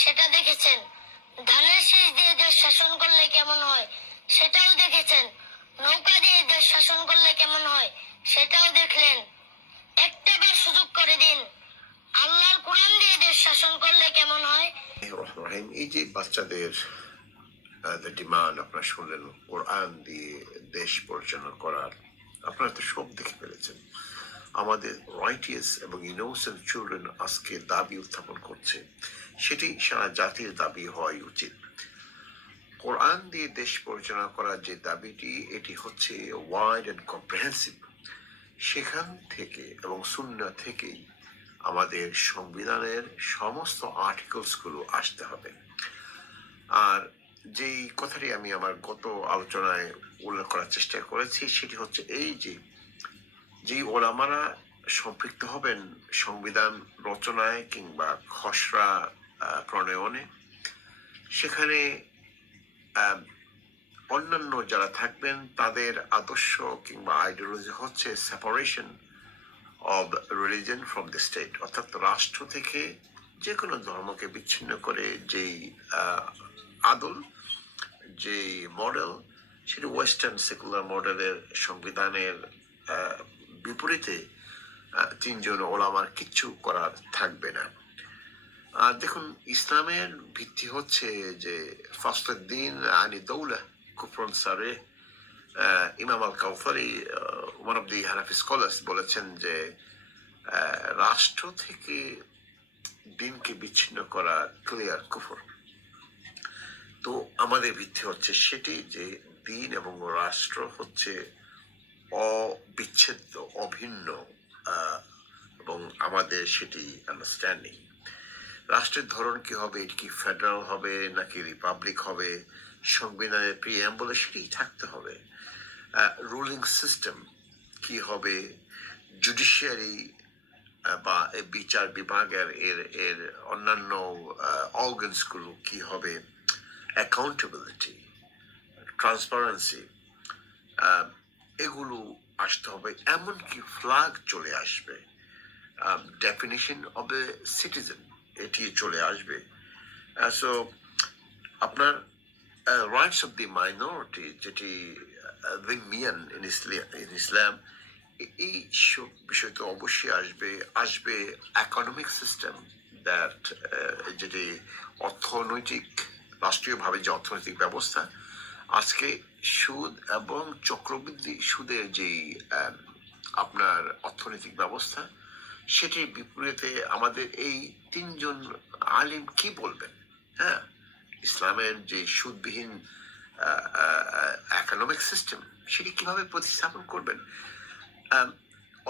সেটা দেখেছেন। ধানের শীষ দিয়ে দেশ শাসন করলে কেমন হয় সেটাও দেখেছেন। নৌকা দিয়ে দেশ শাসন করলে কেমন হয় সেটাও দেখলেন। একটাবার সুযোগ করে দিন, আল্লাহর কোরআন দিয়ে দেশ শাসন করলে কেমন হয়। রহিম, এই যে বাচ্চাদের ডিমান্ড আপনারা শুনলেন কোরআন দিয়ে দেশ পরিচালনা করার, আপনারা তো সব দেখে ফেলেছেন। আমাদের রাইটিয়াস এবং ইনোসেন্ট চিলড্রেন আজকে দাবি উত্থাপন করছে, সেটি সারা জাতির দাবি হওয়াই উচিত। কোরআন দিয়ে দেশ পরিচালনা করার যে দাবিটি, এটি হচ্ছে ওয়াইড অ্যান্ড কম্প্রিহেন্সিভ। সেখান থেকে এবং সুন্নাহ থেকেই আমাদের সংবিধানের সমস্ত আর্টিকেলস গুলো আসতে হবে। আর যেই কথাটি আমি আমার গত আলোচনায় উল্লেখ করার চেষ্টা করেছি, সেটি হচ্ছে এই যে ওলামারা সম্পৃক্ত হবেন সংবিধান রচনায় কিংবা খসড়া প্রণয়নে, সেখানে অন্যান্য যারা থাকবেন তাদের আদর্শ কিংবা আইডিওলজি হচ্ছে separation of religion from the state, অর্থাৎ রাষ্ট্র থেকে যে কোনো ধর্মকে বিচ্ছিন্ন করে যেই আদল, যে মডেল, সেটি ওয়েস্টার্ন সেকুলার মডেলের সংবিধানের বিপরীতে তিনজন ওলামার কিচ্ছু করার থাকবে না। আর দেখুন, ইসলামের ভিত্তি হচ্ছে যে ফাসলুদ্দিন আনি দৌলা কুফরুন সারে। ইমাম al Kawthari, one of the Hanafi scholars, বলেছেন যে রাষ্ট্র থেকে দিনকে বিচ্ছিন্ন করা ক্লিয়ার কুফর। তো আমাদের ভিত্তি হচ্ছে সেটি যে দিন এবং রাষ্ট্র হচ্ছে অবিচ্ছেদ্য, অভিন্ন, এবং আমাদের সেটি আন্ডারস্ট্যান্ডিং। রাষ্ট্রের ধরন কি হবে, এটি কি ফেডারেল হবে নাকি রিপাবলিক হবে, সংবিধানের প্রিঅ্যাম্বলে সেটি থাকতে হবে। রুলিং সিস্টেম কি হবে, জুডিশিয়ারি বা বিচার বিভাগের এর অন্যান্য অর্গানস গুলো কি হবে, অ্যাকাউন্টেবিলিটি, ট্রান্সপারেন্সি, এগুলো আসতে হবে। এমনকি ফ্ল্যাগ চলে আসবে, ডেফিনিশন অব এ সিটিজেন এটি চলে আসবে। সো আপনার রাইটস অফ দি মাইনরিটি, যেটি মিয়ান ইন ইসলাম, এই সব বিষয় তো অবশ্যই আসবে একাডেমিক সিস্টেম দ্যাট, যেটি অর্থনৈতিক, রাষ্ট্রীয়ভাবে যে অর্থনৈতিক ব্যবস্থা আজকে সুদ এবং চক্রবৃদ্ধি সুদের যেই আপনার অর্থনৈতিক ব্যবস্থা, সেটির বিপরীতে আমাদের এই তিনজন আলিম কি বলবেন? হ্যাঁ, ইসলামের যে সুদবিহীন ইকোনমিক সিস্টেম, সেটি কিভাবে প্রতিস্থাপন করবেন?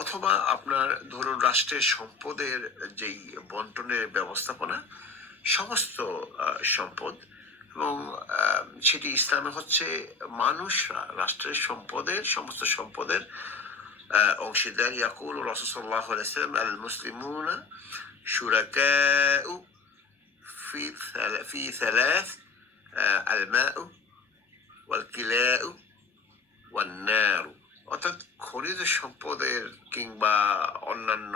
অথবা আপনার ধরুন রাষ্ট্রের সম্পদের যেই বন্টনের ব্যবস্থাপনা, সমস্ত সম্পদ, এবং সেটি ইসলামে হচ্ছে মানুষরা রাষ্ট্রের সম্পদের, সমস্ত সম্পদের অংশীদার। ইয়াকুল রাসূল সাল্লাল্লাহু আলাইহি ওয়াসাল্লাম আল মুসলিমুনা শুরাকাউ ফি থালাথ, আল মাউ ওয়াল কিলাউ ওয়ান নার। অর্থাৎ খনিজ সম্পদের কিংবা অন্যান্য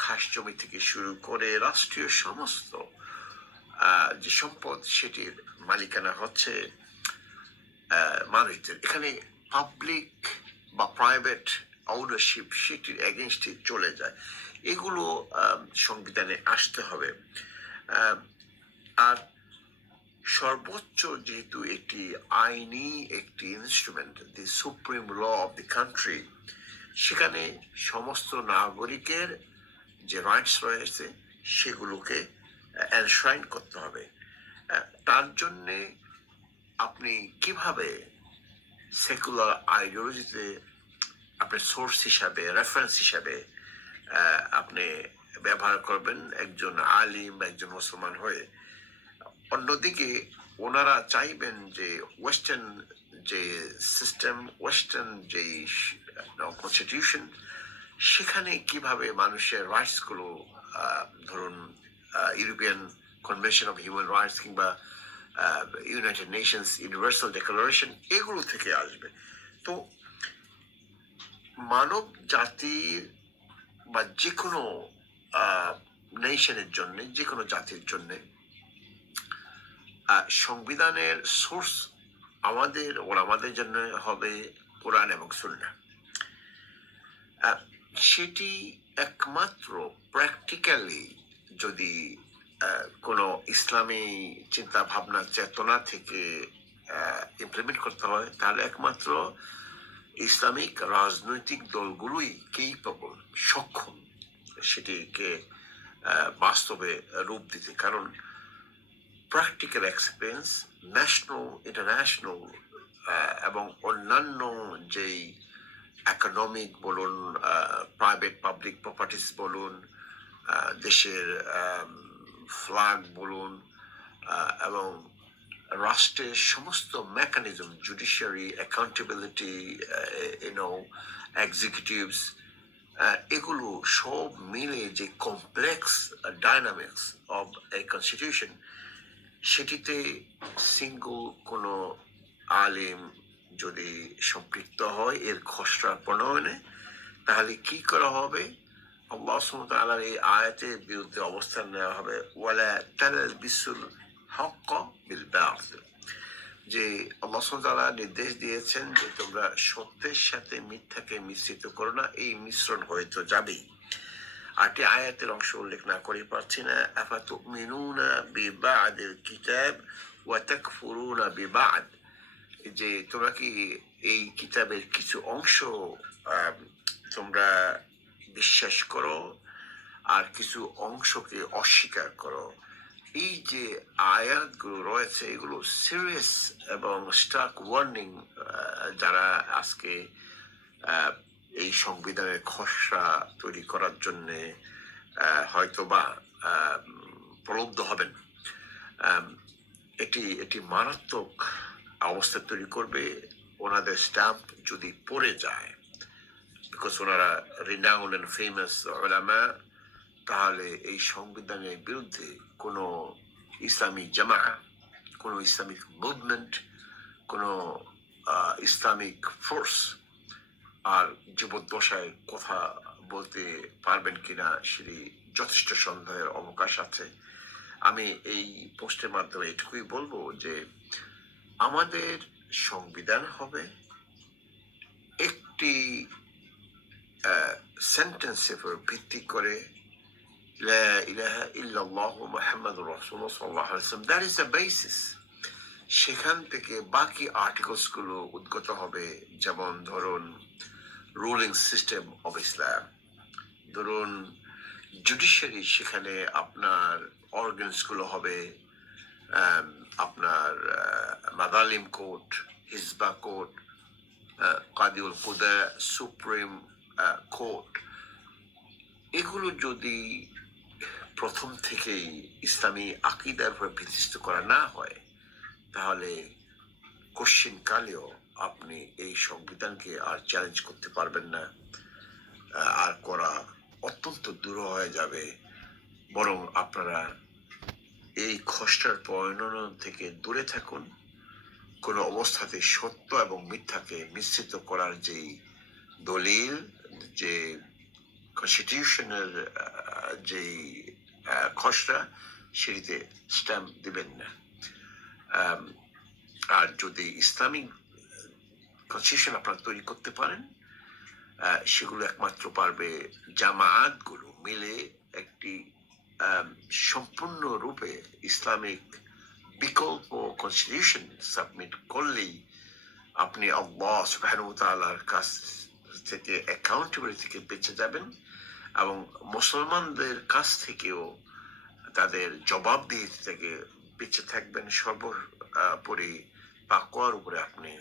খাস জমি থেকে শুরু করে রাষ্ট্রীয় সমস্ত যে সম্পদ, সেটির মালিকানা হচ্ছে মানুষদের। এখানে পাবলিক বা প্রাইভেট ওনারশিপ সেটির এগেনস্টে চলে যায়। এগুলো সংবিধানে আসতে হবে। আর সর্বোচ্চ যেহেতু একটি আইনি একটি instrument, the supreme law of the country, সেখানে সমস্ত নাগরিকের যে রাইটস রয়েছে সেগুলোকে এনশ্রাইন করতে হবে। তার জন্যে আপনি কিভাবে সেকুলার আইডিওলজিতে আপনি সোর্স হিসাবে, রেফারেন্স হিসাবে আপনি ব্যবহার করবেন একজন আলিম বা একজন মুসলমান হয়ে? অন্যদিকে ওনারা চাইবেন যে ওয়েস্টার্ন যে সিস্টেম, ওয়েস্টার্ন যে কনস্টিটিউশন, সেখানে কিভাবে মানুষের রাইটস গুলো, ধরুন European convention of human rights কিংবা ইউনাইটেড নেশনস ইউনিভার্সাল ডিক্লারেশন, এগুলো থেকে আসবে। তো মানব জাতির বা যে কোনো নেশনের জন্য, যে কোনো জাতির জন্য সংবিধানের সোর্স আমাদের জন্য হবে কোরআন এবং সুন্নাহ। সেটি একমাত্র প্র্যাকটিক্যালি যদি কোনো ইসলামী চিন্তা ভাবনা চেতনা থেকে ইমপ্লিমেন্ট করতে হয়, তাহলে একমাত্র ইসলামিক রাজনৈতিক দলগুলোই কেইপেবল, সক্ষম সেটিকে বাস্তবে রূপ দিতে। কারণ প্র্যাকটিক্যাল এক্সপিরিয়েন্স, ন্যাশনাল, ইন্টারন্যাশনাল এবং অন্যান্য যেই ইকোনমিক বলুন, প্রাইভেট পাবলিক প্রপার্টিস বলুন, দেশের ফ্ল্যাগ বলুন, এবং রাষ্ট্রের সমস্ত মেকানিজম, জুডিশিয়ারি, অ্যাকাউন্টেবিলিটি, এক্সিকিউটিভস, এগুলো সব মিলে যে complex dynamics of a constitution, সেটিতে সিঙ্গল কোনো আলিম যদি সম্পৃক্ত হয় এর খসড়া প্রণয়নে, তাহলে কি করা হবে? আল্লাহ সুবহানাহু ওয়া তাআলার এই আয়াতের বিরুদ্ধে অবস্থান নেওয়া হবে, ওয়ালা তালবিসুল হক্ক বিল বাতিল, যে আল্লাহ সুবহানাহু ওয়া তাআলা নির্দেশ দিয়েছেন যে তোমরা সত্যের সাথে মিথ্যাকে মিশ্রিত করো না, এই মিশ্রণ হয়তো যাবেই। আরেকটি আয়াতের অংশ উল্লেখ না করে পারছি না, আফাতুমিনুনা বিবাদিল কিতাব ওয়া তাকফুরুনা বিবাদ, যে তোমরা কি এই কিতাবের কিছু অংশ তোমরা বিশ্বাস করো আর কিছু অংশকে অস্বীকার করো। এই যে আয়াতগুলো রয়েছে, এগুলো সিরিয়াস এবং স্টার্ক ওয়ার্নিং যারা আজকে এই সংবিধানের খসড়া তৈরি করার জন্যে হয়তোবা প্রলুব্ধ হবেন। এটি মারাত্মক অবস্থা তৈরি করবে ওনাদের স্ট্যাম্প যদি পড়ে যায়, বিকজ ওনারা রিনাউন্ড অ্যান্ড ফেমাস উলামা। তাহলে এই সংবিধানের বিরুদ্ধে কোনো ইসলামিক জামা, কোনো ইসলামিক মুভমেন্ট, কোনো ইসলামিক ফোর্স আর জীবদ্দশায় কথা বলতে পারবেন কিনা সেটি যথেষ্ট সন্দেহের অবকাশ আছে। আমি এই পোস্টের মাধ্যমে এটুকুই বলবো যে আমাদের সংবিধান হবে একটি সেন্টেন্সের উপর ভিত্তি করে, লা ইলাহা ইল্লাল্লাহু মুহাম্মাদুর রাসূলুল্লাহ সাল্লাল্লাহু আলাইহি ওয়াসাল্লাম, দ্যাট ইজ দ্য বেসিস। সেখান থেকে বাকি আর্টিকেলস গুলো উদ্গত হবে। যেমন ধরুন রুলিং সিস্টেম অফ ইসলাম, ধরুন জুডিশিয়ারি, সেখানে আপনার অর্গানস গুলো হবে আপনার মাদালিম court, হিজবা court, কাদিউল Kuda, supreme court. এগুলো যদি প্রথম থেকেই ইসলামী আকিদার উপর ভিত্তিস্থ করা না হয়, তাহলে কোশ্চিন কালেও আপনি এই সংবিধানকে আর চ্যালেঞ্জ করতে পারবেন না, আর করা অত্যন্ত দূর হয়ে যাবে। বরং আপনারা এই খসড়ার প্রণয়ন থেকে দূরে থাকুন। কোনো অবস্থাতে সত্য এবং মিথ্যাকে মিশ্রিত করার যেই দলিল, যে কনস্টিটিউশনের যেই খসড়া, সেটিতে স্ট্যাম্প দিবেন না। আর যদি ইসলামিক কনস্টিটিউশন আপনারা তৈরি করতে পারেন, সেগুলো একমাত্র পারবে জামায়াতগুলো মিলে একটি সম্পূর্ণরূপে ইসলামিক বিকল্প কনস্টিটিউশন সাবমিট করলেই আপনি আল্লাহ সুবহানাহু ওয়া তাআলার কাছ থেকে অ্যাকাউন্টেবিলিটি থেকে বেঁচে যাবেন, এবং মুসলমানদের কাছ থেকেও তাদের জবাবদিহি থেকে বেঁচে থাকবেন। সর্বোপরি তাকওয়ার উপরে আপনি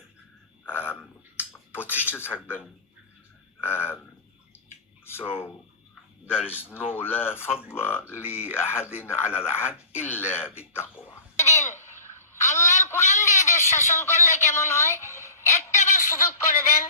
প্রতিষ্ঠিত থাকবেন। So there is no la fadla li ahadin ala al-ahad illa bit-taqwa. আল্লাহর কোরআন দিয়ে দেশ শাসন করলে কেমন হয়, একটা বার সুযোগ করে দেন।